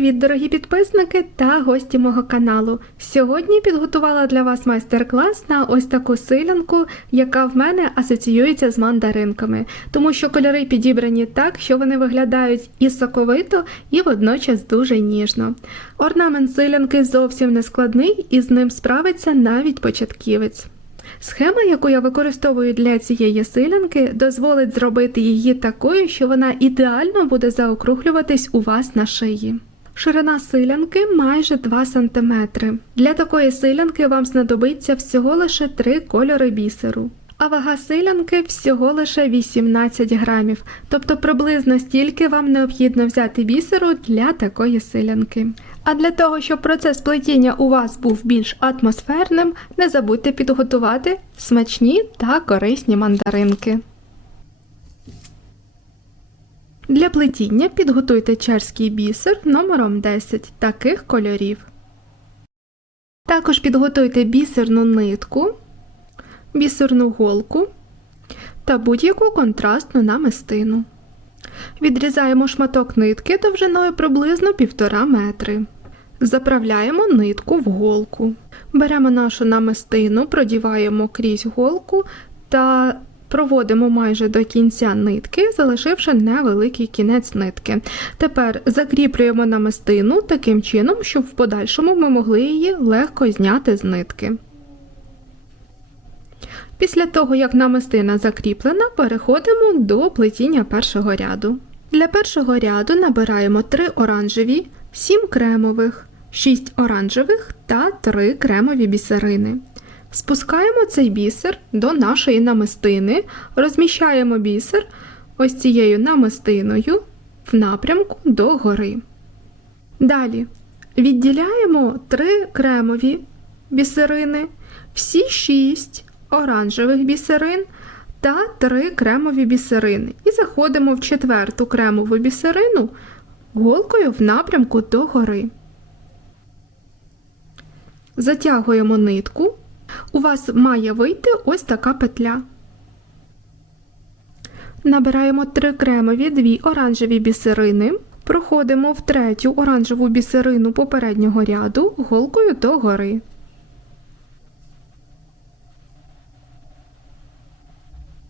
Привіт, дорогі підписники та гості мого каналу. Сьогодні підготувала для вас майстер-клас на ось таку силянку, яка в мене асоціюється з мандаринками, тому що кольори підібрані так, що вони виглядають і соковито, і водночас дуже ніжно. Орнамент силянки зовсім не складний, і з ним справиться навіть початківець. Схема, яку я використовую для цієї силянки, дозволить зробити її такою, що вона ідеально буде заокруглюватись у вас на шиї. Ширина силянки майже 2 см. Для такої силянки вам знадобиться всього лише 3 кольори бісеру. А вага силянки всього лише 18 грамів, тобто приблизно стільки вам необхідно взяти бісеру для такої силянки. А для того, щоб процес плетіння у вас був більш атмосферним, не забудьте підготувати смачні та корисні мандаринки. Для плетіння підготуйте чарський бісер номером 10 таких кольорів. Також підготуйте бісерну нитку, бісерну голку та будь-яку контрастну намистину. Відрізаємо шматок нитки довжиною приблизно 1,5 метри. Заправляємо нитку в голку. Беремо нашу намистину, продіваємо крізь голку та проводимо майже до кінця нитки, залишивши невеликий кінець нитки. Тепер закріплюємо намистину таким чином, щоб в подальшому ми могли її легко зняти з нитки. Після того, як намистина закріплена, переходимо до плетіння першого ряду. Для першого ряду набираємо 3 оранжеві, 7 кремових, 6 оранжевих та 3 кремові бісерини. Спускаємо цей бісер до нашої намистини, розміщаємо бісер ось цією намистиною в напрямку до гори. Далі відділяємо 3 кремові бісерини, всі 6 оранжевих бісерин та 3 кремові бісерини. І заходимо в четверту кремову бісерину голкою в напрямку до гори. Затягуємо нитку. У вас має вийти ось така петля. Набираємо 3 кремові, 2 оранжеві бісерини. Проходимо в третю оранжеву бісерину попереднього ряду голкою до гори.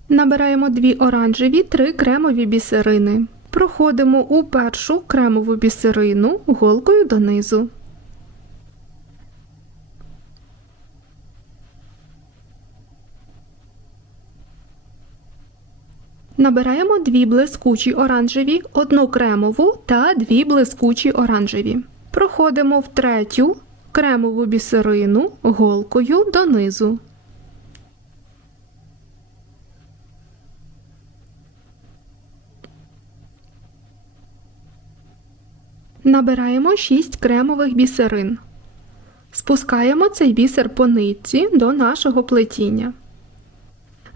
Набираємо 2 оранжеві, 3 кремові бісерини. Проходимо у першу кремову бісерину голкою донизу. Набираємо 2 блискучі оранжеві, 1 кремову та 2 блискучі оранжеві. Проходимо в третю кремову бісерину голкою донизу. Набираємо 6 кремових бісерин. Спускаємо цей бісер по нитці до нашого плетіння.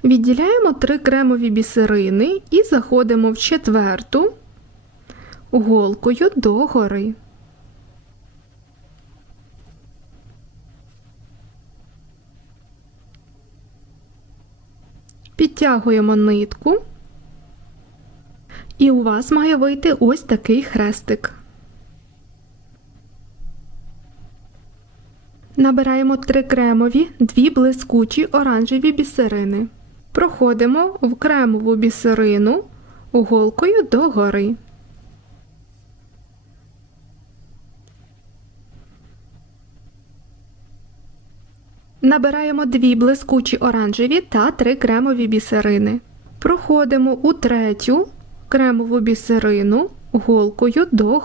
Відділяємо 3 кремові бісерини і заходимо в четверту голкою до гори. Підтягуємо нитку, і у вас має вийти ось такий хрестик. Набираємо 3 кремові, 2 блискучі оранжеві бісерини. Проходимо в кремову бісерину голкою до гори. Набираємо 2 блискучі оранжеві та 3 кремові бісерини. Проходимо у третю кремову бісерину голкою до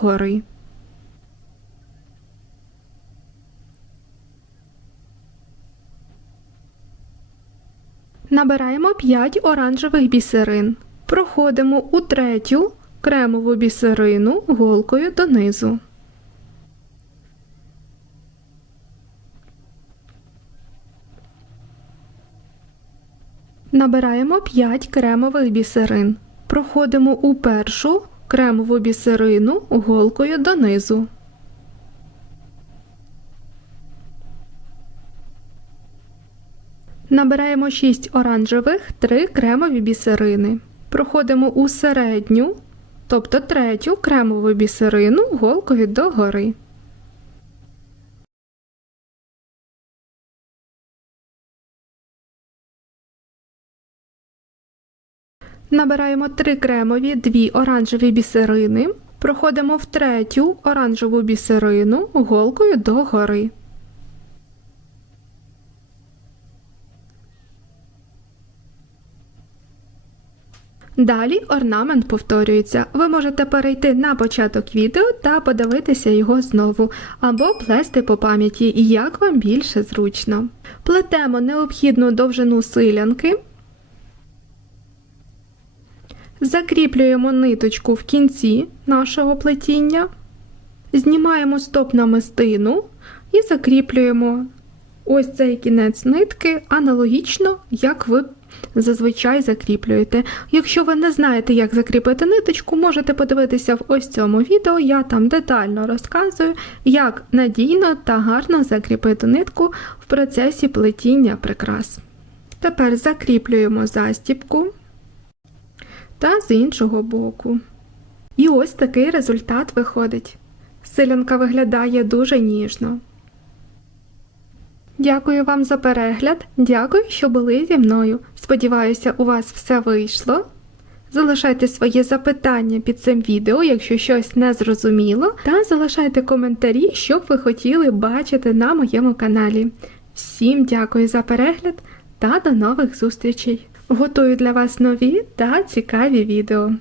Набираємо 5 оранжевих бісерин. Проходимо у третю кремову бісерину голкою донизу. Набираємо 5 кремових бісерин. Проходимо у першу кремову бісерину голкою донизу. Набираємо 6 оранжевих, 3 кремові бісерини. Проходимо у середню тобто третю кремову бісерину голкою догори. Набираємо три кремові, дві оранжеві бісерини, проходимо в третю оранжеву бісерину голкою догори. Далі орнамент повторюється. Ви можете перейти на початок відео та подивитися його знову, або плести по пам'яті, як вам більше зручно. Плетемо необхідну довжину силянки. Закріплюємо ниточку в кінці нашого плетіння, знімаємо стоп намистину і закріплюємо ось цей кінець нитки аналогічно, як ви зазвичай закріплюєте. Якщо ви не знаєте, як закріпити ниточку, можете подивитися в ось цьому відео. Я там детально розказую, як надійно та гарно закріпити нитку в процесі плетіння прикрас. Тепер закріплюємо застібку та з іншого боку. І ось такий результат виходить. Силянка виглядає дуже ніжно. Дякую вам за перегляд. Дякую, що були зі мною. Сподіваюся, у вас все вийшло. Залишайте свої запитання під цим відео, якщо щось не зрозуміло, та залишайте коментарі, що б ви хотіли бачити на моєму каналі. Всім дякую за перегляд та до нових зустрічей! Готую для вас нові та цікаві відео.